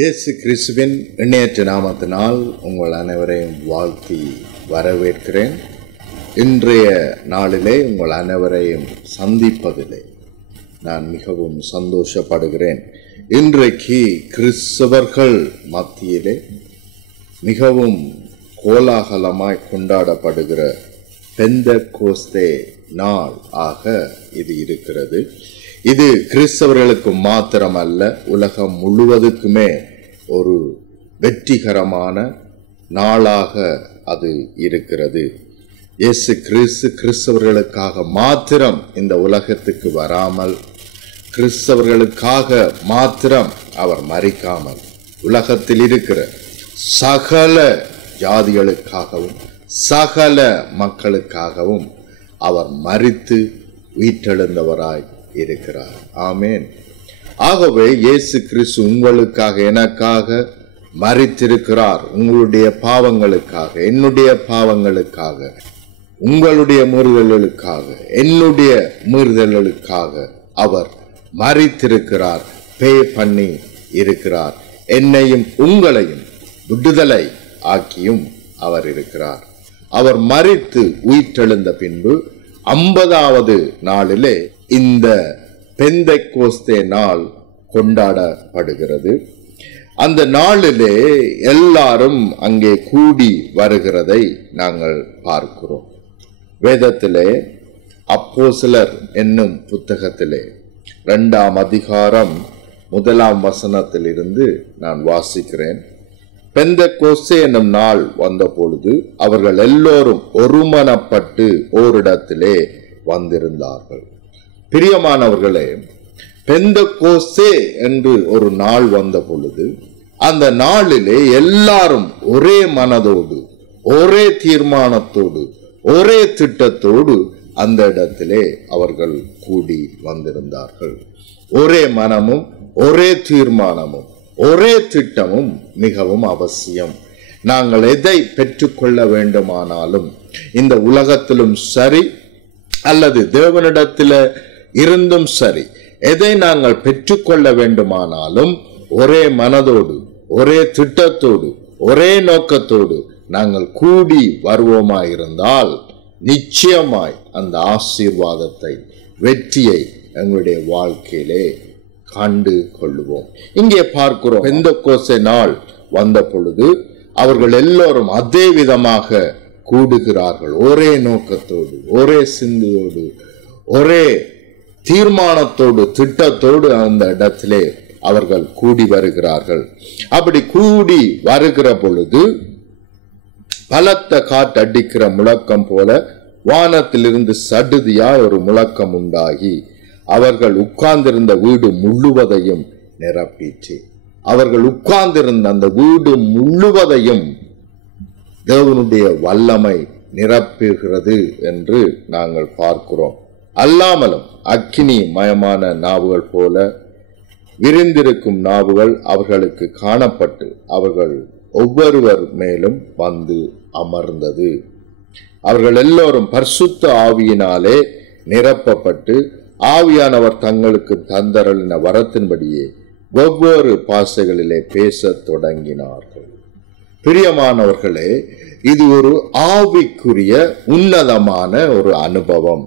இயேசு கிறிஸ்துவின் எண்ணற்ற நாமத்தினால் உங்கள் அனைவரையும் வாழ்த்தி வரவேற்கிறேன். இன்றைய நாளிலே உங்கள் அனைவரையும் சந்திப்பதிலே நான் மிகவும் சந்தோஷப்படுகிறேன். இன்றைக்கு கிறிஸ்தவர்கள் மத்தியிலே மிகவும் கோலாகலமாய் கொண்டாடப்படுகிற பெந்தெகோஸ்தே நாள் ஆக இது இருக்கிறது. இது கிறிஸ்தவர்களுக்கு மாத்திரமல்ல, உலகம் முழுவதுக்குமே ஒரு வெற்றிகரமான நாளாக அது இருக்கிறது. இயேசு கிறிஸ்தவர்களுக்காக மாத்திரம் இந்த உலகத்துக்கு வராமல், கிறிஸ்தவர்களுக்காக மாத்திரம் அவர் மரிக்காமல், உலகத்தில் இருக்கிற சகல ஜாதிகளுக்காகவும் சகல மக்களுக்காகவும் அவர் மரித்து உயிர்த்தெழுந்தவராய் இருக்கிறார். ஆமென். ஆகவே இயேசு கிறிஸ்து உங்களுக்காக எனக்காக மரித்திருக்கிறார். உங்களுடைய பாவங்களுக்காக, என்னுடைய பாவங்களுக்காக, உங்களுடைய மீறுதல்களுக்காக, என்னுடைய மீறுதல்களுக்காக அவர் மரித்திருக்கிறார். பே பண்ணி இருக்கிறார். என்னையும் உங்களையும் விடுதலை ஆக்கியும் அவர் இருக்கிறார். அவர் மரித்து உயிர்த்தெழுந்த பின்பு 50வது நாளிலே இந்த பெந்தெகோஸ்தே நாள் கொண்டாடப்படுகிறது. அந்த நாளிலே எல்லாரும் அங்கே கூடி வருகிறதை நாங்கள் பார்க்கிறோம். வேதத்திலே அப்போஸ்தலர் என்னும் புத்தகத்திலே 2ஆம் அதிகாரம் 1ஆம் வசனத்திலிருந்து நான் வாசிக்கிறேன். பெந்தெகோஸ்தே என்னும் நாள் வந்த பொழுது அவர்கள் எல்லோரும் ஒருமனப்பட்டு ஓரிடத்திலே வந்திருந்தார்கள். பிரியமானவர்களே, பெந்தெகோஸ்தே என்று ஒரு நாள் வந்த பொழுது அந்த நாளிலே எல்லாரும் ஒரே மனதோடு, ஒரே தீர்மானத்தோடு, ஒரே திட்டத்தோடு அந்த இடத்திலே அவர்கள் கூடி வந்திருந்தார்கள். ஒரே மனமும் ஒரே தீர்மானமும் ஒரே திட்டமும் மிகவும் அவசியம். நாங்கள் எதை பெற்றுக்கொள்ள வேண்டுமானாலும், இந்த உலகத்திலும் சரி அல்லது தேவனிடத்தில் இருந்தும் சரி, எதை நாங்கள் பெற்றுக்கொள்ள வேண்டுமானாலும் ஒரே மனதோடு, ஒரே திட்டத்தோடு, ஒரே நோக்கத்தோடு நாங்கள் கூடி வருவோமாயிருந்தால் நிச்சயமாய் அந்த ஆசீர்வாதத்தை, வெற்றியை எங்களுடைய வாழ்க்கையிலே கண்டு கொள்ளுவோம். இங்கே பார்க்கிறோம், பெந்தெகோஸ்தே நாள் வந்த பொழுது அவர்கள் எல்லோரும் அதே விதமாக கூடுகிறார்கள். ஒரே நோக்கத்தோடு, ஒரே சிந்தையோடு, ஒரே தீர்மானத்தோடு, திட்டத்தோடு அந்த இடத்திலே அவர்கள் கூடி வருகிறார்கள். அப்படி கூடி வருகிற பொழுது பலத்த காற்று அடிக்கிற முழக்கம் போல வானத்திலிருந்து சடுதியாய் ஒரு முழக்கம் உண்டாகி அவர்கள் உட்கார்ந்திருந்த வீடு முழுவதையும் நிரப்பிற்று. அவர்கள் உட்கார்ந்திருந்த அந்த வீடு முழுவதையும் தேவனுடைய வல்லமை நிரப்புகிறது என்று நாங்கள் பார்க்கிறோம். அல்லாமலும் அக்கினி மயமான நாவுகள் போல விரிந்திருக்கும் நாவுகள் அவர்களுக்கு காணப்பட்டு அவர்கள் ஒவ்வொருவர் மேலும் வந்து அமர்ந்தது. அவர்கள் எல்லோரும் பரிசுத்த ஆவியினாலே நிரப்பப்பட்டு ஆவியானவர் தங்களுக்கு தந்தருளின வரத்தின்படியே ஒவ்வொரு பாஷைகளிலே பேசத் தொடங்கினார்கள். பிரியமானவர்களே, இது ஒரு ஆவிக்குரிய உன்னதமான ஒரு அனுபவம்.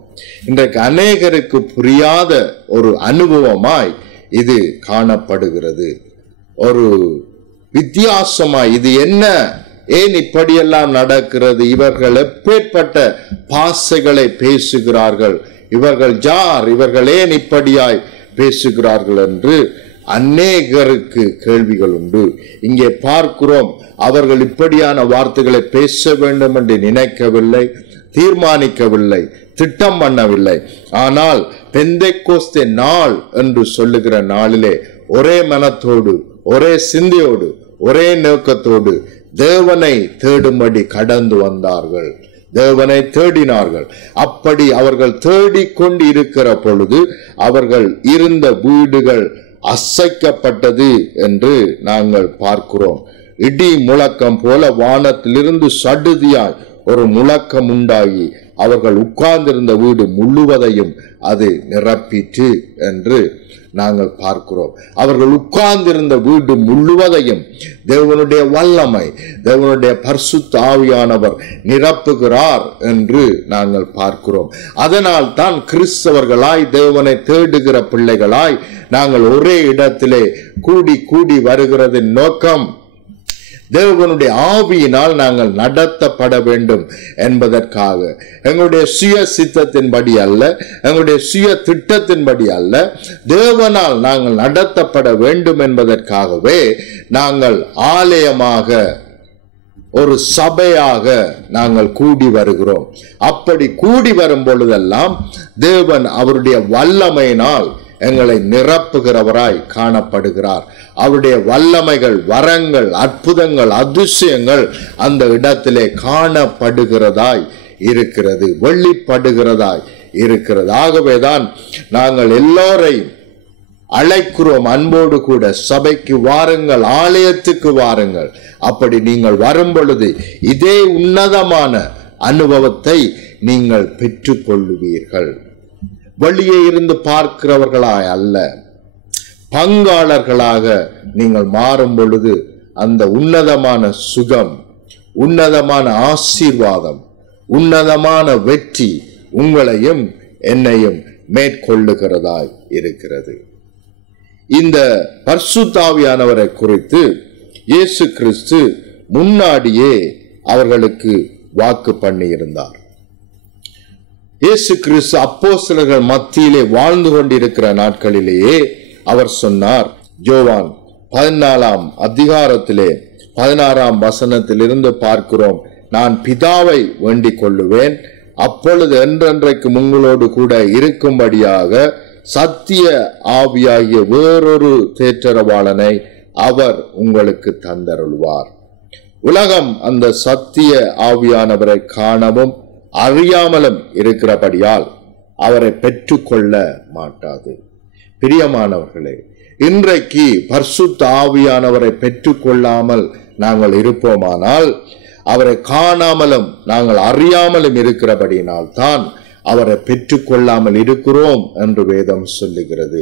இன்றைக்கு அநேகருக்கு புரியாத ஒரு அனுபவமாய் இது காணப்படுகிறது. ஒரு வித்தியாசமாய், இது என்ன, ஏன் இப்படியெல்லாம் நடக்கிறது, இவர்கள் எப்பேற்பட்ட பாஷைகளை பேசுகிறார்கள், இவர்கள் யார், இவர்கள் ஏன் இப்படியாய் பேசுகிறார்கள் என்று அநேகருக்கு கேள்விகள் உண்டு. இங்கே பார்க்கிறோம், அவர்கள் இப்படியான வார்த்தைகளை பேச வேண்டும் என்று நினைக்கவில்லை, தீர்மானிக்கவில்லை, திட்டம் பண்ணவில்லை. ஆனால் பெந்தெகோஸ்தே நாள் என்று சொல்லுகிற நாளிலே ஒரே மனத்தோடு, ஒரே சிந்தையோடு, ஒரே நோக்கத்தோடு தேவனை தேடும்படி கடந்து வந்தார்கள். தேவனை தேடினார்கள். அப்படி அவர்கள் தேடிக்கொண்டு இருக்கிற பொழுது அவர்கள் இருந்த வீடுகள் அசைக்கப்பட்டது என்று நாங்கள் பார்க்கிறோம். இடி முழக்கம் போல வானத்திலிருந்து சடுதியாய் ஒரு முழக்கம் உண்டாகி அவர்கள் உட்கார்ந்திருந்த வீடு முழுவதையும் அது நிரப்பிற்று என்று நாங்கள் பார்க்கிறோம். அவர்கள் உட்கார்ந்திருந்த வீடு முழுவதையும் தேவனுடைய வல்லமை, தேவனுடைய பரிசுத்த ஆவியானவர் நிரப்புகிறார் என்று நாங்கள் பார்க்கிறோம். அதனால் தான் கிறிஸ்தவர்களாய், தேவனை தேடுகிற பிள்ளைகளாய் நாங்கள் ஒரே இடத்திலே கூடி கூடி வருகிறதின் நோக்கம் தேவனுடைய ஆவியினால் நாங்கள் நடத்தப்பட வேண்டும் என்பதற்காக. எங்களுடைய சுய சித்தத்தின்படி அல்ல, எங்களுடைய சுய திட்டத்தின்படி அல்ல, தேவனால் நாங்கள் நடத்தப்பட வேண்டும் என்பதற்காகவே நாங்கள் ஆலயமாக, ஒரு சபையாக நாங்கள் கூடி வருகிறோம். அப்படி கூடி வரும் பொழுதெல்லாம் தேவன் அவருடைய வல்லமையினால் எங்களை நிரப்புகிறவராய் காணப்படுகிறார். அவருடைய வல்லமைகள், வரங்கள், அற்புதங்கள், அதிசயங்கள் அந்த இடத்திலே காணப்படுகிறதாய் இருக்கிறது, வெளிப்படுகிறதாய் இருக்கிறது. ஆகவேதான் நாங்கள் எல்லோரையும் அழைக்கிறோம், அன்போடு கூட சபைக்கு வாருங்கள், ஆலயத்துக்கு வாருங்கள். அப்படி நீங்கள் வரும் பொழுது இதே உன்னதமான அனுபவத்தை நீங்கள் பெற்றுக் கொள்ளுவீர்கள். வெளியே இருந்து பார்க்கிறவர்களாய் அல்ல, பங்காளர்களாக நீங்கள் மாறும் பொழுது அந்த உன்னதமான சுகம், உன்னதமான ஆசீர்வாதம், உன்னதமான வெற்றி உங்களையும் என்னையும் மேற்கொள்ளுகிறதாய் இருக்கிறது. இந்த பரிசுத்த ஆவியானவரை குறித்து இயேசு கிறிஸ்து முன்னாடியே அவர்களுக்கு வாக்கு பண்ணியிருந்தார். இயேசு கிறிஸ்து அப்போஸ்தலர்கள் மத்தியிலே வாழ்ந்து கொண்டிருக்கிற நாட்களிலேயே அவர் சொன்னார். யோவான் 14 அதிகாரத்திலே 16 வசனத்திலிருந்து பார்க்கிறோம். நான் பிதாவை வேண்டிக் கொள்ளுவேன், அப்பொழுது என்றென்றைக்கு உங்களோடு கூட இருக்கும்படியாக சத்திய ஆவியாகிய வேறொரு தேற்றரவாளனை அவர் உங்களுக்கு தந்தருள்வார். உலகம் அந்த சத்திய ஆவியானவரை காணவும் அறியாமலும் இருக்கிறபடியால் அவரை பெற்றுக்கொள்ள மாட்டாது. பிரியமானவர்களே, இன்றைக்கு பரிசுத்த ஆவியானவரை பெற்றுக்கொள்ளாமல் நாங்கள் இருப்போமானால், அவரை காணாமலும் நாங்கள் அறியாமலும் இருக்கிறபடியினால் தான் அவரை பெற்றுக்கொள்ளாமல் இருக்கிறோம் என்று வேதம் சொல்லுகிறது.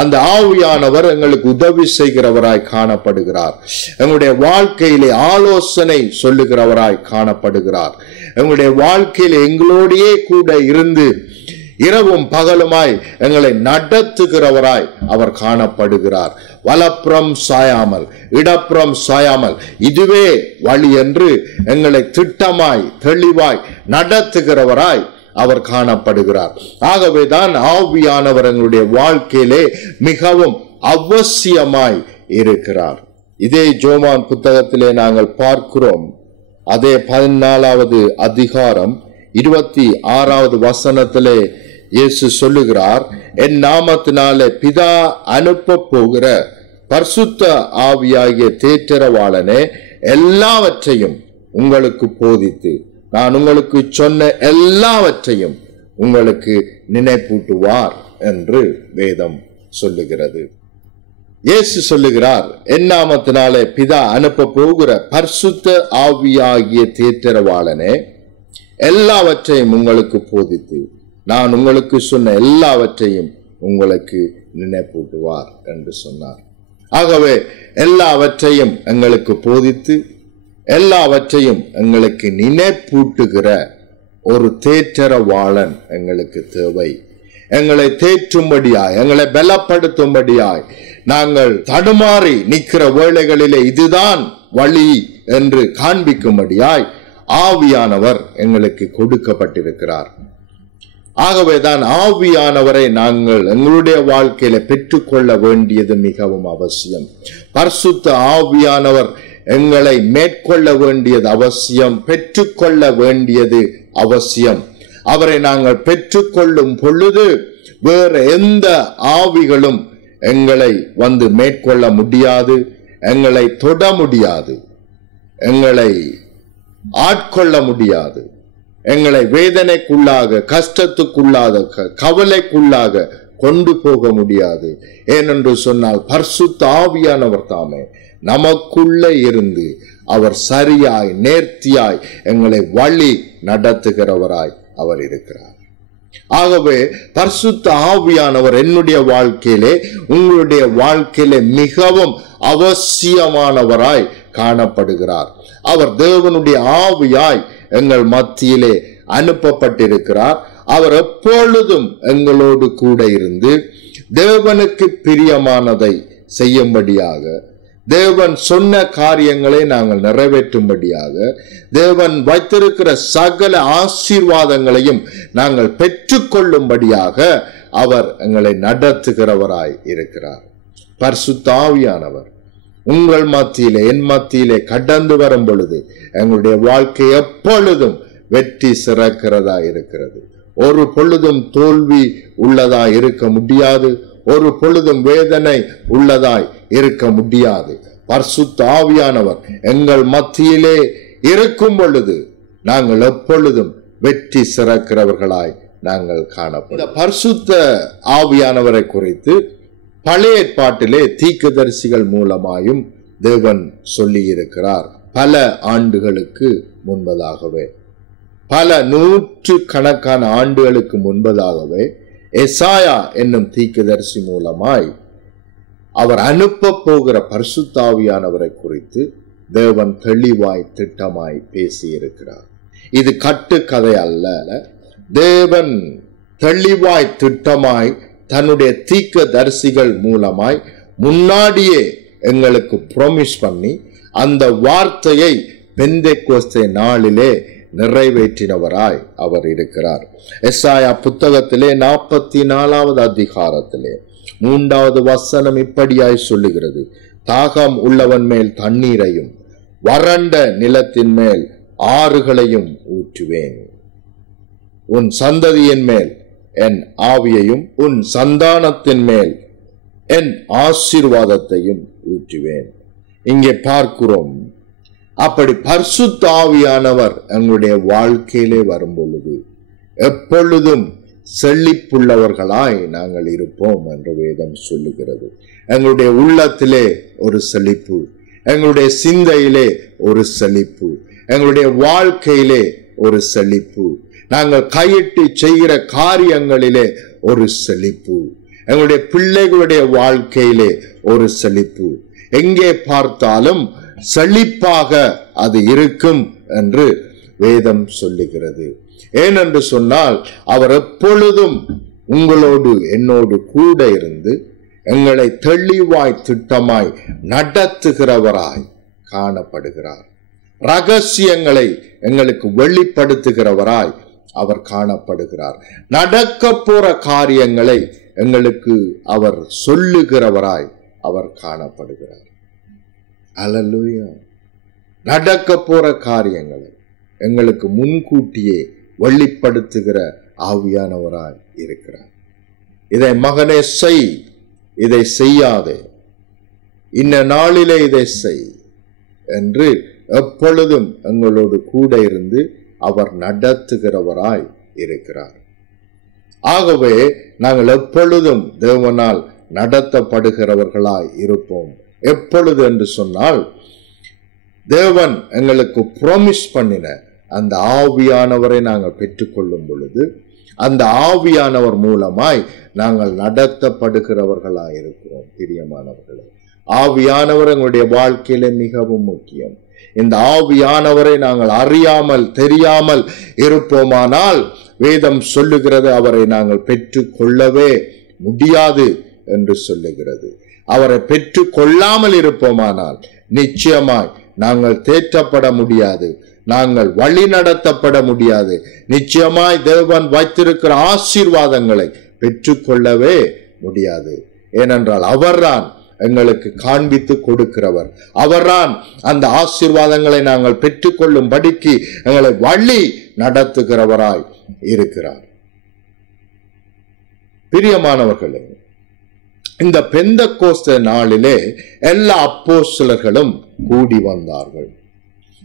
அந்த ஆவியானவர் எங்களுக்கு உதவி செய்கிறவராய் காணப்படுகிறார். எங்களுடைய வாழ்க்கையிலே ஆலோசனை சொல்லுகிறவராய் காணப்படுகிறார். எங்களுடைய வாழ்க்கையிலே எங்களோடையே கூட இருந்து இரவும் பகலுமாய் எங்களை நடத்துகிறவராய் அவர் காணப்படுகிறார். வலப்புறம் சாயாமல், இடப்புறம் சாயாமல், இதுவே வழி என்று எங்களை திட்டமாய் தெளிவாய் நடத்துகிறவராய் அவர் காணப்படுகிறார். ஆகவேதான் ஆவியானவர் எங்களுடைய வாழ்க்கையிலே மிகவும் அவசியமாய் இருக்கிறார். இதே யோவான் புத்தகத்திலே நாங்கள் பார்க்கிறோம். அதே 14வது அதிகாரம் 26வது வசனத்திலே இயேசு சொல்லுகிறார், என் நாமத்தினாலே பிதா அனுப்ப போகிற பரிசுத்த ஆவியாகிய தேற்றரவாளனே எல்லாவற்றையும் உங்களுக்கு போதித்து நான் உங்களுக்கு சொன்ன எல்லாவற்றையும் உங்களுக்கு நினைப்பூட்டுவார் என்று வேதம் சொல்லுகிறது. இயேசு சொல்லுகிறார், என் நாமத்தினாலே பிதா அனுப்ப போகிற பரிசுத்த ஆவியாகிய தேற்றரவாளனே எல்லாவற்றையும் உங்களுக்கு போதித்து நான் உங்களுக்கு சொன்ன எல்லாவற்றையும் உங்களுக்கு நினைப்பூட்டுவார் என்று சொன்னார். ஆகவே எல்லாவற்றையும் எங்களுக்கு போதித்து எல்லாவற்றையும் எங்களுக்கு நினைப்பூட்டுகிற ஒரு தேற்றரவாளன் எங்களுக்கு தேவை. எங்களை தேற்றும்படியாய், எங்களை பலப்படுத்தும்படியாய், நாங்கள் தடுமாறி நிற்கிற வேளைகளிலே இதுதான் வழி என்று காண்பிக்கும்படியாய் ஆவியானவர் எங்களுக்கு கொடுக்கப்பட்டிருக்கிறார். ஆகவேதான் ஆவியானவரை நாங்கள் எங்களுடைய வாழ்க்கையில பெற்றுக்கொள்ள வேண்டியது மிகவும் அவசியம். பரிசுத்த ஆவியானவர் எங்களை மேற்கொள்ள வேண்டியது அவசியம், பெற்றுக்கொள்ள வேண்டியது அவசியம். அவரை நாங்கள் பெற்றுக்கொள்ளும் பொழுது வேற எந்த ஆவிகளும் எங்களை வந்து மேற்கொள்ள முடியாது, எங்களை தொட முடியாது, எங்களை ஆட்கொள்ள முடியாது, எங்களை வேதனைக்குள்ளாக, கஷ்டத்துக்குள்ளாக, கவலைக்குள்ளாக கொண்டு போக முடியாது. ஏனென்று சொன்னால் பரிசுத்த ஆவியானவர் தாமே நமக்குள்ளே இருந்து அவர் சரியாய் நேர்த்தியாய் எங்களை வழி நடத்துகிறவராய் அவர் இருக்கிறார். ஆகவே பரிசுத்த ஆவியானவர் என்னுடைய வாழ்க்கையிலே, உங்களுடைய வாழ்க்கையிலே மிகவும் அவசியமானவராய் காணப்படுகிறார். அவர் தேவனுடைய ஆவியாய் எங்கள் மத்தியிலே அனுப்பப்பட்டிருக்கிறார். அவர் எப்பொழுதும் எங்களோடு கூட இருந்து தேவனுக்கு பிரியமானதை செய்யும்படியாக, தேவன் சொன்ன காரியங்களை நாங்கள் நிறைவேற்றும்படியாக, தேவன் வைத்திருக்கிற சகல ஆசீர்வாதங்களையும் நாங்கள் பெற்றுக்கொள்ளும்படியாக அவர் எங்களை நடத்துகிறவராய் இருக்கிறார். பரிசுத்த ஆவியானவர் உங்கள் மத்தியிலே, என் மத்தியிலே கடந்து வரும் பொழுது எங்களுடைய வாழ்க்கை எப்பொழுதும் வெற்றி சிறக்கிறதா இருக்கிறது. ஒரு பொழுதும் தோல்வி உள்ளதாய் இருக்க முடியாது. ஒரு பொழுதும் வேதனை உள்ளதாய் இருக்க முடியாது. பரிசுத்த ஆவியானவர் எங்கள் மத்தியிலே இருக்கும் பொழுது நாங்கள் எப்பொழுதும் வெற்றி சிறக்கிறவர்களாய் நாங்கள் காணப்படும். இந்த பரிசுத்த ஆவியானவரை குறித்து பழைய ஏற்பாட்டிலே தீர்க்கதரிசிகள் மூலமாயும் தேவன் சொல்லி இருக்கிறார். பல ஆண்டுகளுக்கு முன்பதாகவே, பல நூற்று கணக்கான ஆண்டுகளுக்கு முன்பதாகவே எசாயா என்னும் தீர்க்கதரிசி மூலமாய் அவர் அனுப்ப போகிற பரிசுத்த ஆவியானவரை குறித்து தேவன் தெளிவாய் திட்டமாய் பேசியிருக்கிறார். இது கட்டுக்கதை அல்ல. தேவன் தெளிவாய் திட்டமாய் தன்னுடைய தீர்க்கதரிசிகள் மூலமாய் முன்னாடியே எங்களுக்கு ப்ராமிஸ் பண்ணி அந்த வார்த்தையை பெந்தெக்கோஸ்தே நாளிலே நிறைவேற்றினவராய் அவர் இருக்கிறார். எசாயா புத்தகத்திலே 44வது அதிகாரத்திலே 3வது வசனம் இப்படியாய் சொல்லுகிறது: தாகம் உள்ளவன் மேல் தண்ணீரையும் வறண்ட நிலத்தின் மேல் ஆறுகளையும் ஊற்றுவேன். உன் சந்ததியின் மேல் என் ஆவியையும் உன் சந்தானத்தின் மேல் என் ஆசீர்வாதத்தையும் ஊற்றுவேன். இங்கே பார்க்கிறோம், அப்படி பரிசுத்த ஆவியானவர் எங்களுடைய வாழ்க்கையிலே வரும் பொழுது எப்பொழுதும் செழிப்புள்ளவர்களாய் நாங்கள் இருப்போம் என்று வேதம் சொல்லுகிறது. எங்களுடைய உள்ளத்திலே ஒரு செழிப்பு, எங்களுடைய சிந்தையிலே ஒரு செழிப்பு, எங்களுடைய வாழ்க்கையிலே ஒரு செழிப்பு, நாங்கள் கையிட்டு செய்கிற காரியங்களிலே ஒரு செழிப்பு, எங்களுடைய பிள்ளைகளுடைய வாழ்க்கையிலே ஒரு செழிப்பு. எங்கே பார்த்தாலும் செழிப்பாக அது இருக்கும் என்று வேதம் சொல்லுகிறது. ஏனென்று சொன்னால் அவர் எப்பொழுதும் உங்களோடு என்னோடு கூட இருந்து எங்களை தெளிவாய் திட்டமாய் நடத்துகிறவராய் காணப்படுகிறார். ரகசியங்களை எங்களுக்கு வெளிப்படுத்துகிறவராய் அவர் காணப்படுகிறார். நடக்க போற காரியங்களை எங்களுக்கு அவர் சொல்லுகிறவராய் அவர் காணப்படுகிறார். அல்லேலூயா. நடக்க போற காரியங்களை எங்களுக்கு முன்கூட்டியே வெளிப்படுத்துகிற ஆவியானவராய் இருக்கிறார். இதை மகனே செய், இதை செய்யாதே, இன்ன நாளிலே இதை செய் என்று எப்பொழுதும் எங்களோடு கூட இருந்து அவர் நடத்துகிறவராய் இருக்கிறார். ஆகவே நாங்கள் எப்பொழுதும் தேவனால் நடத்தப்படுகிறவர்களாய் இருப்போம். எப்பொழுது என்று சொன்னால், தேவன் எங்களுக்கு ப்ராமிஸ் பண்ணின அந்த ஆவியானவரை நாங்கள் பெற்றுக்கொள்ளும் பொழுது அந்த ஆவியானவர் மூலமாய் நாங்கள் நடத்தப்படுகிறவர்களாய் இருக்கிறோம். பிரியமானவர்களே, ஆவியானவர் எங்களுடைய வாழ்க்கையில மிகவும் முக்கியம். இந்த ஆவியானவரை நாங்கள் அறியாமல் தெரியாமல் இருப்போமானால் வேதம் சொல்லுகிறது அவரை நாங்கள் பெற்றுக் கொள்ளவே முடியாது என்று சொல்லுகிறது. அவரை பெற்றுக் கொள்ளாமல் இருப்போமானால் நிச்சயமாய் நாங்கள் தேற்றப்பட முடியாது, நாங்கள் வழி நடத்தப்பட முடியாது. நிச்சயமாய் தேவன் வைத்திருக்கிற ஆசீர்வாதங்களை பெற்றுக்கொள்ளவே முடியாது. ஏனென்றால் அவர்தான் எங்களுக்கு காண்பித்து கொடுக்கிறவர். அவர்தான் அந்த ஆசீர்வாதங்களை நாங்கள் பெற்றுக்கொள்ளும் படிக்கு எங்களை வழி நடத்துகிறவராய் இருக்கிறார். பிரியமானவர்களே, இந்த பெந்தெக்கோஸ்தே நாளிலே எல்லா அப்போஸ்தலர்களும் கூடி வந்தார்கள்.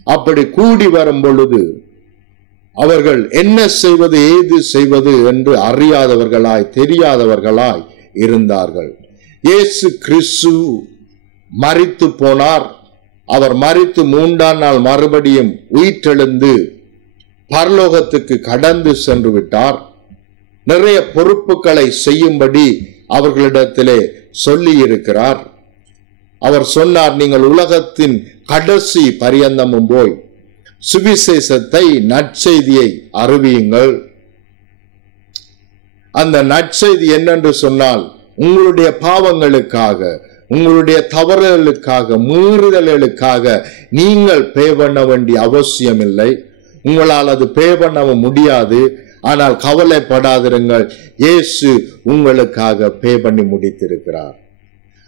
அப்படி கூடி வரும் பொழுது அவர்கள் என்ன செய்வது ஏது செய்வது என்று அறியாதவர்களாய் தெரியாதவர்களாய் இருந்தார்கள். இயேசு கிறிஸ்து மரித்து போனார். அவர் மரித்து 3ஆம் நாள் மறுபடியும் உயிர்த்தெழுந்து பரலோகத்துக்கு கடந்து சென்று விட்டார். நிறைய பொறுப்புகளை செய்யும்படி அவர்களிடத்திலே சொல்லி இருக்கிறார். அவர் சொன்னார், நீங்கள் உலகத்தின் கடைசி பரியந்தமும் போய் சுவிசேஷத்தை, நற்செய்தியை அறிவியுங்கள். அந்த நற்செய்தி என்னென்று சொன்னால், உங்களுடைய பாவங்களுக்காக, உங்களுடைய தவறுகளுக்காக, மீறுதல்களுக்காக நீங்கள் பே பண்ண வேண்டிய அவசியம் இல்லை. உங்களால் அது பே பண்ணவும் முடியாது. ஆனால் கவலைப்படாதிருங்கள், இயேசு உங்களுக்காக பே பண்ணி முடித்திருக்கிறார்.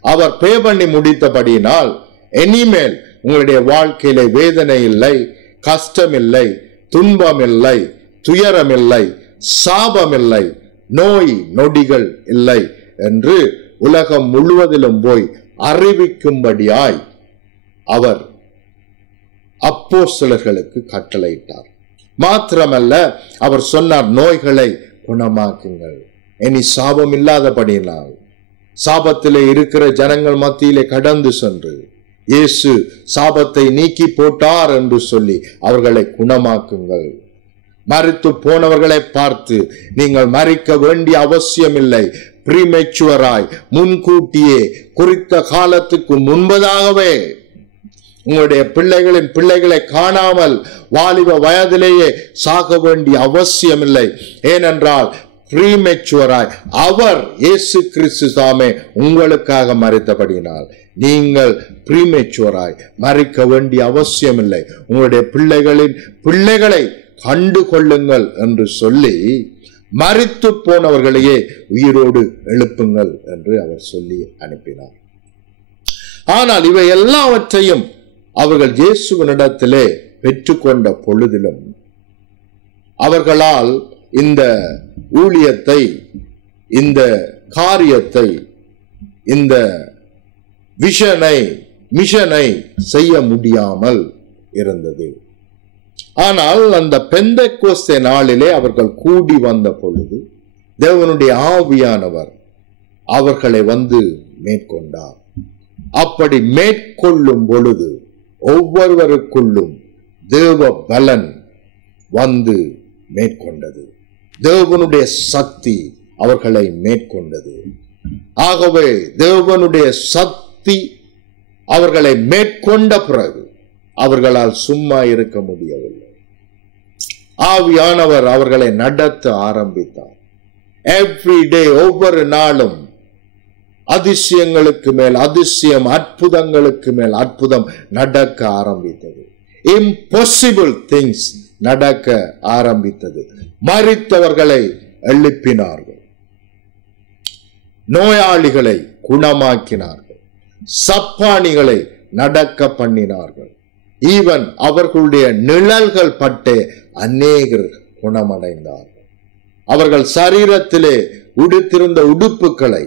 அவர் பே பண்ணி முடித்தபடியினால் இனிமேல் உங்களுடைய வாழ்க்கையில வேதனை இல்லை, கஷ்டம் இல்லை, துன்பம் இல்லை, துயரம் இல்லை, சாபம் இல்லை, நோய் நொடிகள் இல்லை என்று உலகம் முழுவதிலும் போய் அறிவிக்கும்படியாய் அவர் அப்போஸ்தலர்களுக்கு கட்டளையிட்டார். மாத்திரமல்ல, அவர் சொன்னார், நோய்களை குணமாக்குங்கள். இனி சாபம் இல்லாதபடியினால் சாபத்திலே இருக்கிற ஜனங்கள் மத்தியிலே கடந்து சென்று இயேசு சாபத்தை நீக்கி போட்டார் என்று சொல்லி அவர்களை குணமாக்குங்கள். மரித்து போனவர்களை பார்த்து, நீங்கள் மரிக்க வேண்டிய அவசியம் இல்லை, ப்ரீமெச்சுவராய், முன்கூட்டியே, குறித்த காலத்துக்கு முன்பதாகவே உங்களுடைய பிள்ளைகளின் பிள்ளைகளை காணாமல் வாலிப வயதிலேயே சாக வேண்டிய அவசியம் இல்லை. ஏனென்றால் ப்ரீமெச்சுவராய் அவர் இயேசு கிறிஸ்து தாமே உங்களுக்காக மரித்தபடியினால் நீங்கள் ப்ரீமெச்சுவராய் மரிக்க வேண்டிய அவசியம் இல்லை. உங்களுடைய பிள்ளைகளின் பிள்ளைகளை கண்டு கொள்ளுங்கள் என்று சொல்லி மரித்து போனவர்களையே உயிரோடு எழுப்புங்கள் என்று அவர் சொல்லி அனுப்பினார். ஆனால் இவை எல்லாவற்றையும் அவர்கள் இயேசுவினிடத்திலே பெற்றுக்கொண்ட பொழுதிலும் அவர்களால் இந்த ஊழியத்தை, இந்த காரியத்தை, இந்த மிஷனை செய்ய முடியாமல் இருந்தது. ஆனால் அந்த பெந்தெக்கோஸ்தே நாளிலே அவர்கள் கூடி வந்த பொழுது தேவனுடைய ஆவியானவர் அவர்களை வந்து மேற்கொண்டார். அப்படி மேற்கொள்ளும் பொழுது ஒவ்வொருவருக்குள்ளும் தேவ பலன் வந்து மேற்கொண்டது. தேவனுடைய சக்தி அவர்களை மேற்கொண்டது. ஆகவே தேவனுடைய சக்தி அவர்களை மேற்கொண்ட பிறகு அவர்களால் சும்மா இருக்க முடியவில்லை. ஆவியானவர் அவர்களை நடத்த ஆரம்பித்தார். எவ்ரிடே, ஒவ்வொரு நாளும் அதிசயங்களுக்கு மேல் அதிசயம், அற்புதங்களுக்கு மேல் அற்புதம் நடக்க ஆரம்பித்தது. இம்பாசிபிள் திங்ஸ் நடக்க ஆரம்பித்தது. மரித்தவர்களை எழுப்பினார்கள், நோயாளிகளை குணமாக்கினார்கள், சப்பானிகளை நடக்க பண்ணினார்கள். ஈவன் அவர்களுடைய நிழல்கள் பட்டே அநேகர் குணமடைந்தார்கள். அவர்கள் சரீரத்திலே உடுத்திருந்த உடுப்புகளை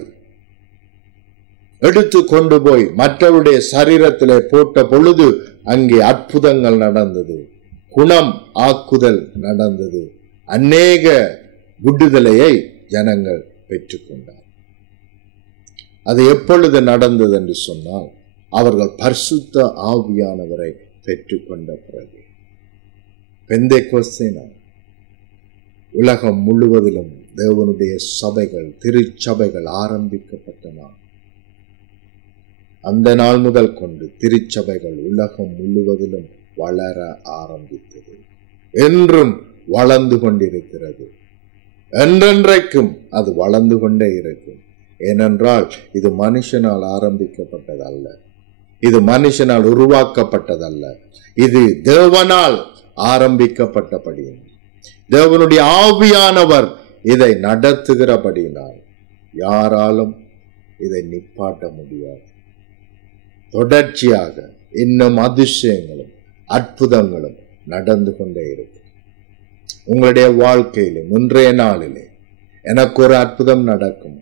எடுத்து கொண்டு போய் மற்றவருடைய சரீரத்திலே போட்ட பொழுது அங்கே அற்புதங்கள் நடந்தது, குணம் ஆக்குதல் நடந்தது, அநேக விடுதலையை ஜனங்கள் பெற்றுக்கொண்டார். அது எப்பொழுது நடந்தது என்று சொன்னால், அவர்கள் பரிசுத்த ஆவியானவரை பெற்றுக்கொண்ட பிறகு. பெந்தெக்கோஸ்தே நாள் உலகம் முழுவதிலும் தேவனுடைய சபைகள், திருச்சபைகள் ஆரம்பிக்கப்பட்ட நாள். அந்த நாள் முதல் கொண்டு திருச்சபைகள் உலகம் முழுவதிலும் வளர ஆரம்பித்தது. என்றும் வளர்ந்து கொண்டிருக்கிறது. என்றென்றைக்கும் அது வளர்ந்து கொண்டே இருக்கும். ஏனென்றால் இது மனுஷனால் ஆரம்பிக்கப்பட்டதல்ல, இது மனுஷனால் உருவாக்கப்பட்டதல்ல, இது தேவனால் ஆரம்பிக்கப்பட்டபடி, தேவனுடைய ஆவியானவர் இதை நடத்துகிறபடியினால் யாராலும் இதை நிப்பாட்ட முடியாது. தொடர்ச்சியாக இன்னும் அதிசயங்களும் அற்புதங்களும் நடந்து கொண்டே இருக்கும். உங்களுடைய வாழ்க்கையிலும் இன்றைய நாளிலே எனக்கு ஒரு அற்புதம் நடக்கும்,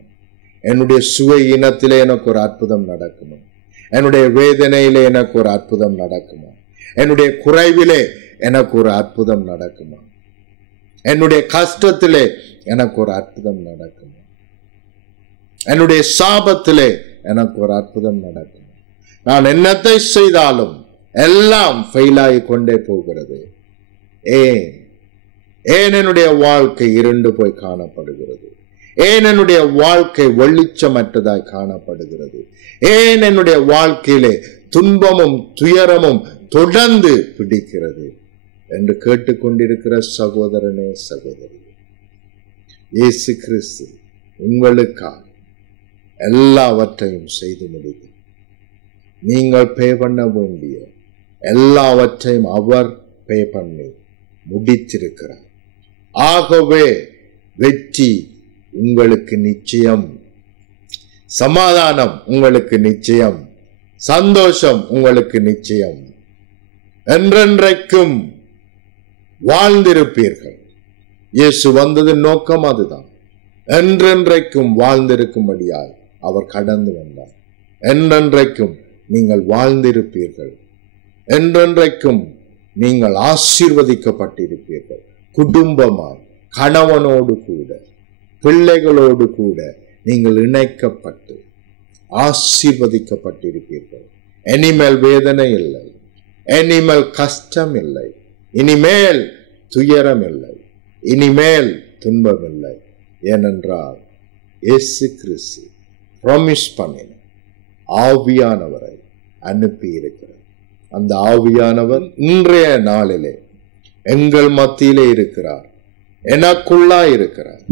என்னுடைய சுவை இனத்திலே எனக்கு ஒரு அற்புதம் நடக்குமா, என்னுடைய வேதனையிலே எனக்கு ஒரு அற்புதம் நடக்குமா, என்னுடைய குறைவிலே எனக்கு ஒரு அற்புதம் நடக்குமா, என்னுடைய கஷ்டத்திலே எனக்கு ஒரு அற்புதம் நடக்குமா, என்னுடைய சாபத்திலே எனக்கு ஒரு அற்புதம் நடக்குமா. நான் என்னத்தை செய்தாலும் எல்லாம் ஃபெயில் ஆகி கொண்டே போகிறது. ஏன்? ஏன் என்னுடைய வாழ்க்கை இருண்டு போய் காணப்படுகிறது? ஏன் என்னுடைய வாழ்க்கை வெளிச்சமற்றதாய் காணப்படுகிறது? ஏன் என்னுடைய வாழ்க்கையிலே துன்பமும் துயரமும் தொடர்ந்து பிடிக்கிறது என்று கேட்டுக்கொண்டிருக்கிற சகோதரனே, சகோதரி, இயேசு கிறிஸ்து உங்களுக்காக எல்லாவற்றையும் செய்து முடித்து நீங்கள் பே பண்ண வேண்டிய எல்லாவற்றையும் அவர் பே பண்ணி முடித்திருக்கிறார். ஆகவே வெற்றி உங்களுக்கு நிச்சயம், சமாதானம் உங்களுக்கு நிச்சயம், சந்தோஷம் உங்களுக்கு நிச்சயம். என்றென்றைக்கும் வாழ்ந்திருப்பீர்கள். இயேசு வந்ததின் நோக்கம் அதுதான். என்றென்றைக்கும் வாழ்ந்திருக்கும்படியாய் அவர் கடந்து வந்தார். என்றென்றைக்கும் நீங்கள் வாழ்ந்திருப்பீர்கள். என்றென்றைக்கும் நீங்கள் ஆசீர்வதிக்கப்பட்டிருப்பீர்கள். குடும்பமாய், கணவனோடு கூட, பிள்ளைகளோடு கூட நீங்கள் இணைக்கப்பட்டு ஆசீர்வதிக்கப்பட்டிருப்பீர்கள். இனிமேல் வேதனை இல்லை, இனிமேல் கஷ்டம் இல்லை, இனிமேல் துயரம் இல்லை, இனிமேல் துன்பம் இல்லை. ஏனென்றால் இயேசு கிறிஸ்து ப்ராமிஸ் பண்ணின ஆவியானவரை அனுப்பி இருக்கிறார். அந்த ஆவியானவர் இன்றைய நாளிலே எங்கள் மத்தியிலே இருக்கிறார், எனக்குள்ளா இருக்கிறார்.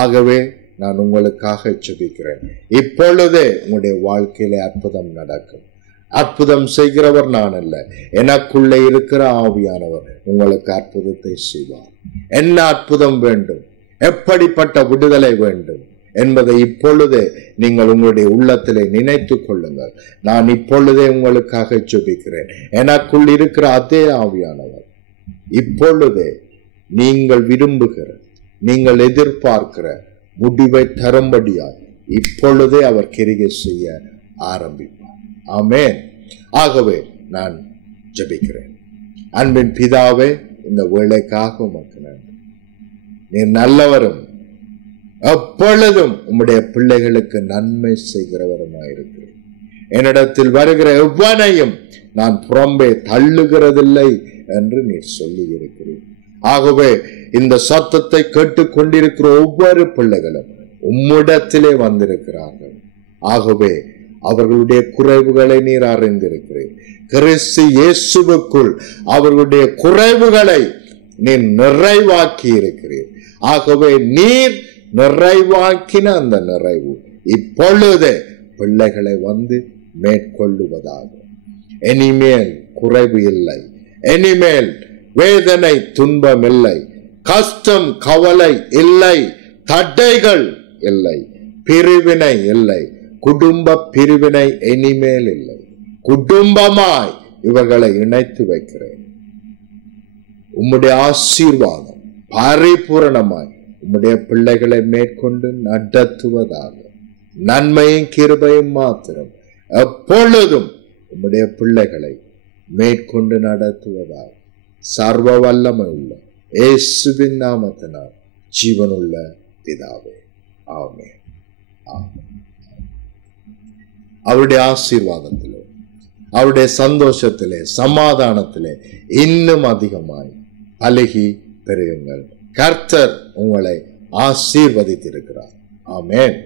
ஆகவே நான் உங்களுக்காக ஜெபிக்கிறேன். இப்பொழுதே உங்களுடைய வாழ்க்கையிலே அற்புதம் நடக்கும். அற்புதம் செய்கிறவர் நான் அல்ல, எனக்குள்ளே இருக்கிற ஆவியானவர் உங்களுக்கு அற்புதத்தை செய்வார். என்ன அற்புதம் வேண்டும், எப்படிப்பட்ட விடுதலை வேண்டும் என்பதை இப்பொழுதே நீங்கள் உங்களுடைய உள்ளத்திலே நினைத்துக் கொள்ளுங்கள். நான் இப்பொழுதே உங்களுக்காக ஜெபிக்கிறேன். எனக்குள் இருக்கிற அதே ஆவியானவர் இப்பொழுதே நீங்கள் விரும்புகிற, நீங்கள் எதிர்பார்க்கிற முடிவை தரும்படியாய் இப்பொழுதே அவர் கிரியை செய்ய ஆரம்பிப்பார். ஆமென். ஆகவே நான் ஜெபிக்கிறேன். அன்பின் பிதாவே, இந்த வேளைக்காக உமக்கு நன்றி. நீர் நல்லவரும் எப்பொழுதும் உம்முடைய பிள்ளைகளுக்கு நன்மை செய்கிறவருமாயிருக்கிறேன். என்னிடத்தில் வருகிற எவ்வனையும் நான் புறம்பே தள்ளுகிறதில்லை என்று நீர் சொல்லி இருக்கிறேன். ஆகவே இந்த சத்தத்தை கேட்டுக்கொண்டிருக்கிற ஒவ்வொரு பிள்ளைகளும் உம்மிடத்திலே வந்திருக்கிறார்கள். ஆகவே அவர்களுடைய குறைவுகளை நீர் அறிந்திருக்கிறீர். கிறிஸ்து இயேசுவுக்குள் அவர்களுடைய குறைவுகளை நீர் நிறைவாக்கி இருக்கிறீர். ஆகவே நீர் நிறைவாக்கின அந்த நிறைவு இப்பொழுதே பிள்ளைகளை வந்து மேற்கொள்ளுவதாக. இனிமேல் குறைவு இல்லை, இனிமேல் வேதனை துன்பம் இல்லை, கஷ்டம் கவலை இல்லை, தடைகள் இல்லை, பிரிவினை இல்லை, குடும்ப பிரிவினை இனிமேல் இல்லை. குடும்பமாய் இவர்களை இணைத்து வைக்கிறேன். உம்முடைய ஆசீர்வாதம் பரிபூரணமாய் உம்முடைய பிள்ளைகளை மேற்கொண்டு நடத்துவதாக. நன்மையும் கிருபையும் மாத்திரம் எப்பொழுதும் உம்முடைய பிள்ளைகளை மேற்கொண்டு நடத்துவதாக. சர்வ வல்லமை உள்ள இயேசுவின் நாமத்தினால் ஜீவனுள்ள பிதாவே, ஆமென். ஆமென். அவருடைய ஆசீர்வாதத்திலே, அவருடைய சந்தோஷத்திலே, சமாதானத்திலே இன்னும் அதிகமாய் பலகி பெறுங்கள். கர்த்தர் உங்களை ஆசீர்வதித்திருக்கிறார். ஆமென்.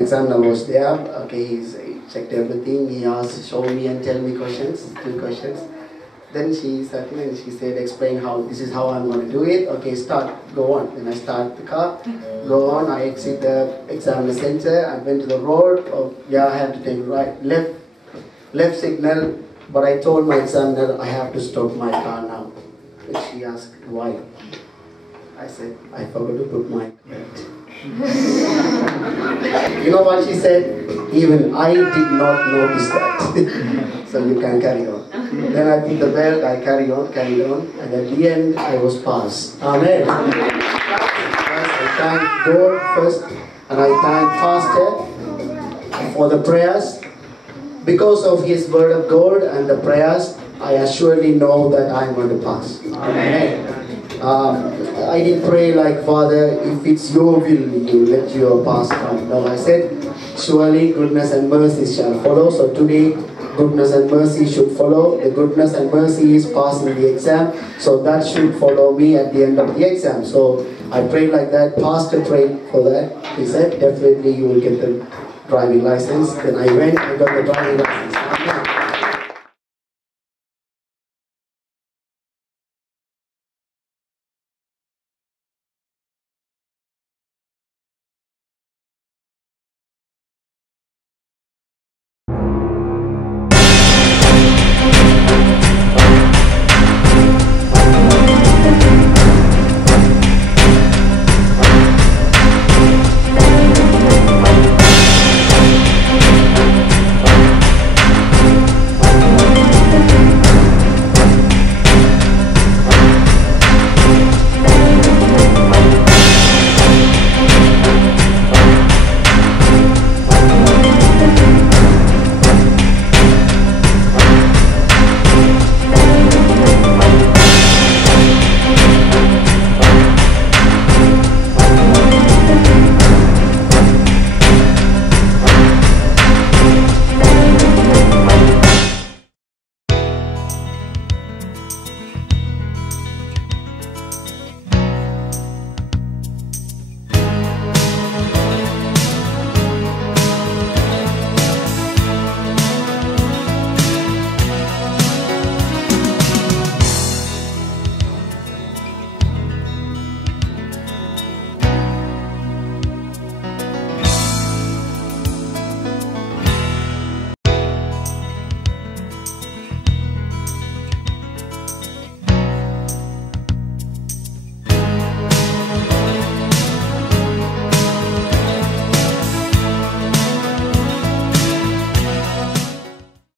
Examiner was there. Okay, he checked everything. He asked, show me and tell me questions, 2 questions. Then she sat in and she said, explain how, this is how I'm going to do it. Okay, start, go on. Then I start the car, go on. I exit the examiner center. I went to the road. Oh, yeah, I have to take right, left signal. But I told my examiner, I have to stop my car now. And she asked, why? I said, I forgot to put my belt. You know what she said? Even I did not notice that. So you can carry on. Then I put the belt, I carried on, and at the end I was passed. Amen. I thank God first, and I thank Pastor for the prayers. because of His word of God and the prayers, I assuredly know that I am going to pass. Amen. I didn't pray like, Father, if it's your will, you let your pass come. No, I said, surely goodness and mercy shall follow. So today, goodness and mercy should follow. The goodness and mercy is passing the exam. So that should follow me at the end of the exam. So I prayed like that. Pastor prayed for that. He said, definitely you will get the driving license. Then I went, I got the driving license.